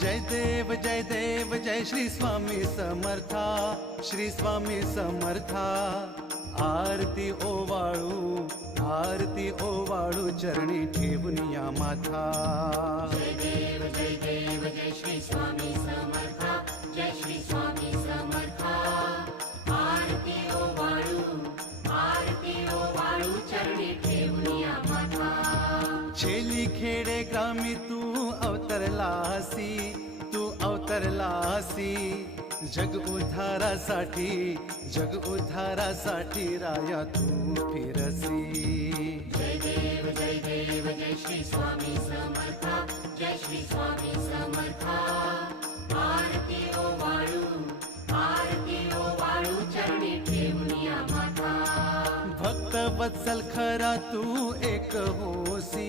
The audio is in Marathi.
जय देव जय श्री स्वामी समर्था, श्री स्वामी समर्था। आरती ओवाळू चरणी ठेवून या माथा। जय देव जय श्री स्वामी समर्था, जय श्री स्वामी समर्था। आरती ओवाळू चरणी ठेवून या माथा। छेली खेडे ग्रामी तू अवतरलासी, जग उद्धारासाठी राया तू फिरसी। जय देव जय श्री स्वामी समर्था, जय श्री स्वामी समर्था। आरती ओवाळू चरणी ठेवून या माथा। भक्त वत्सल खरा तू एक होसी,